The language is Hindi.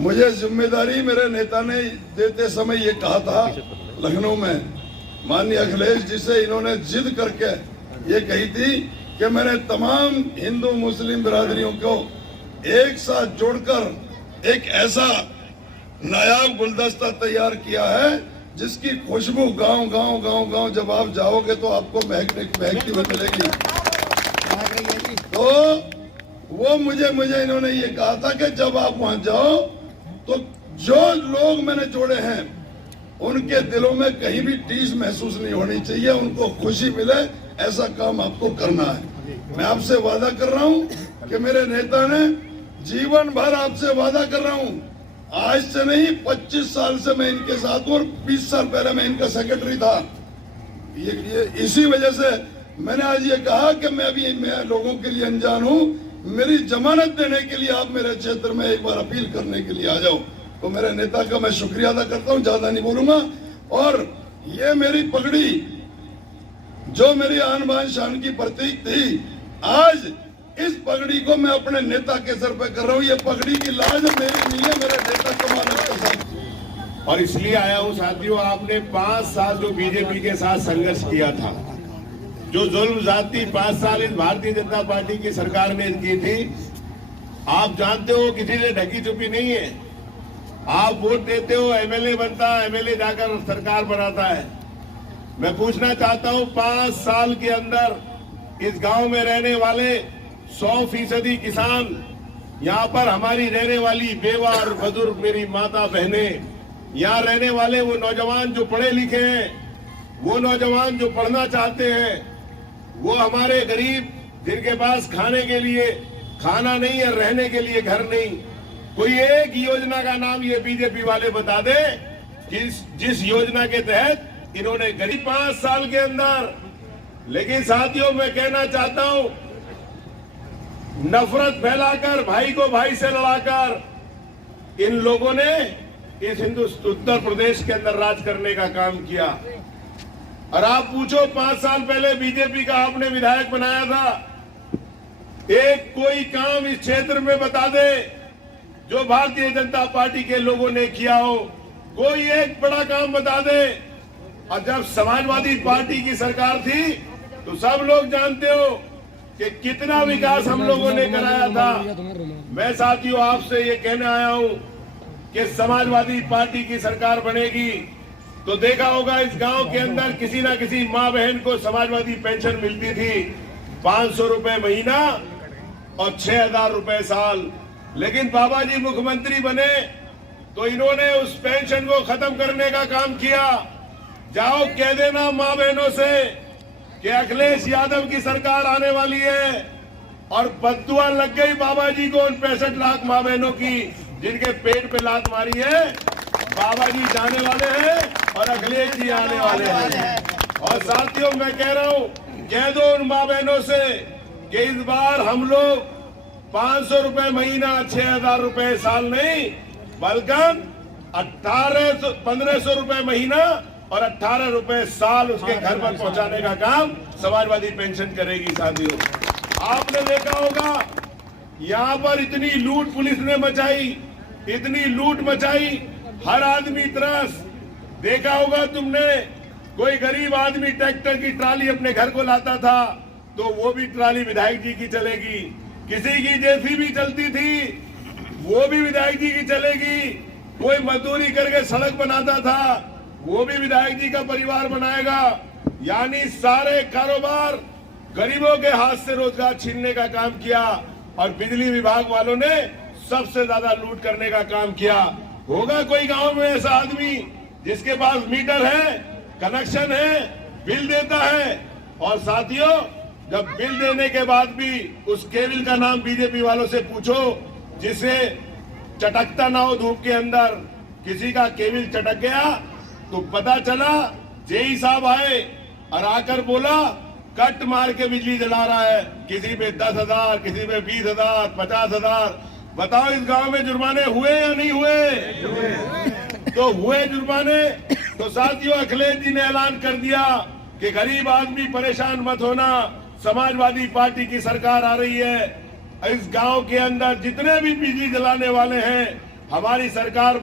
मुझे जिम्मेदारी मेरे नेता ने देते समय ये कहा था लखनऊ में, माननीय अखिलेश जी से इन्होंने जिद करके ये कही थी कि मैंने तमाम हिंदू मुस्लिम बिरादरियों को एक साथ जोड़कर एक ऐसा नायाब गुलदस्ता तैयार किया है जिसकी खुशबू गांव गांव गांव गांव जब आप जाओगे तो आपको महकती हुई मिलेगी। तो वो मुझे इन्होंने ये कहा था कि जब आप वहां जाओ तो जो लोग मैंने जोड़े हैं उनके दिलों में कहीं भी टीस महसूस नहीं होनी चाहिए, उनको खुशी मिले, ऐसा काम आपको करना है। मैं आपसे वादा कर रहा हूं कि मेरे नेता ने जीवन भर आपसे वादा कर रहा हूं, आज से नहीं 25 साल से मैं इनके साथ हूं और 20 साल पहले मैं इनका सेक्रेटरी था। ये इसी वजह से मैंने आज ये कहा कि मैं लोगों के लिए अनजान हूं, मेरी जमानत देने के लिए आप मेरे क्षेत्र में एक बार अपील करने के लिए आ जाओ। तो मेरे नेता का मैं शुक्रिया अदा करता हूं, ज्यादा नहीं बोलूंगा। और ये मेरी पगड़ी जो मेरी आन बान शान की प्रतीक थी, आज इस पगड़ी को मैं अपने नेता के सर पे कर रहा हूं। ये पगड़ी की लाज मेरी नहीं है, मेरे नेता कमाल के साथ। और इसलिए आया हूं साथियों, आपने 5 साल जो बीजेपी के साथ संघर्ष किया था, जो जुल्म जाती 5 साल इस भारतीय जनता पार्टी की सरकार ने की थी, आप जानते हो किसी ने ढकी छुपी नहीं है। आप वोट देते हो, एमएलए बनता है, एमएलए जाकर सरकार बनाता है। मैं पूछना चाहता हूं, 5 साल के अंदर इस गांव में रहने वाले 100% किसान, यहाँ पर हमारी रहने वाली बेवा और बुजुर्ग मेरी माता बहनें, यहाँ रहने वाले वो नौजवान जो पढ़े लिखे हैं, वो नौजवान जो पढ़ना चाहते हैं, वो हमारे गरीब जिनके पास खाने के लिए खाना नहीं है, रहने के लिए घर नहीं, कोई एक योजना का नाम ये बीजेपी वाले बता दे जिस योजना के तहत इन्होंने गरीब 5 साल के अंदर। लेकिन साथियों, मैं कहना चाहता हूं, नफरत फैलाकर, भाई को भाई से लड़ाकर इन लोगों ने इस उत्तर प्रदेश के अंदर राज करने का काम किया। और आप पूछो, 5 साल पहले बीजेपी का आपने विधायक बनाया था, एक कोई काम इस क्षेत्र में बता दे जो भारतीय जनता पार्टी के लोगों ने किया हो, कोई एक बड़ा काम बता दे। और जब समाजवादी पार्टी की सरकार थी तो सब लोग जानते हो कि कितना विकास हम लोगों ने कराया था। मैं साथियों आपसे ये कहने आया हूं कि समाजवादी पार्टी की सरकार बनेगी तो देखा होगा इस गांव के अंदर किसी ना किसी माँ बहन को समाजवादी पेंशन मिलती थी, 500 रुपए महीना और 6000 रुपए साल। लेकिन बाबा जी मुख्यमंत्री बने तो इन्होंने उस पेंशन को खत्म करने का काम किया। जाओ कह देना माँ बहनों से कि अखिलेश यादव की सरकार आने वाली है, और बद्दुआ लग गई बाबा जी को उन 65 लाख माँ बहनों की जिनके पेट पे लात मारी है। बाबा जी जाने वाले हैं और अखिलेश जी आने वाले हैं। और साथियों, मैं कह रहा हूं, कह दो उन माँ बहनों से कि इस बार हम लोग 500 रुपए महीना, 6000 रुपए साल नहीं, बल्कि 1500 रुपए महीना और 18 रुपए साल उसके घर पर पहुंचाने का काम समाजवादी पेंशन करेगी। साथियों, आपने देखा होगा यहाँ पर इतनी लूट पुलिस ने मचाई, इतनी लूट मचाई, हर आदमी त्रस। देखा होगा तुमने, कोई गरीब आदमी ट्रैक्टर की ट्राली अपने घर को लाता था तो वो भी ट्राली विधायक जी की चलेगी, किसी की जेसीबी चलती थी वो भी विधायक जी की चलेगी, कोई मजदूरी करके सड़क बनाता था वो भी विधायक जी का परिवार बनाएगा। यानी सारे कारोबार गरीबों के हाथ से रोजगार छीनने का काम किया। और बिजली विभाग वालों ने सबसे ज्यादा लूट करने का काम किया। होगा कोई गांव में ऐसा आदमी जिसके पास मीटर है, कनेक्शन है, बिल देता है, और साथियों जब बिल देने के बाद भी उस केबिल का नाम बीजेपी वालों से पूछो जिसे चटकता ना हो धूप के अंदर, किसी का केबिल चटक गया तो पता चला जेई साहब आए और आकर बोला कट मार के बिजली जला रहा है, किसी पे 10,000, किसी पे 20,000, 50,000। बताओ इस गांव में जुर्माने हुए या नहीं हुए? तो हुए जुर्माने। तो साथियों, अखिलेश जी ने ऐलान कर दिया कि गरीब आदमी परेशान मत होना, समाजवादी पार्टी की सरकार आ रही है। इस गांव के अंदर जितने भी बिजली जलाने वाले हैं, हमारी सरकार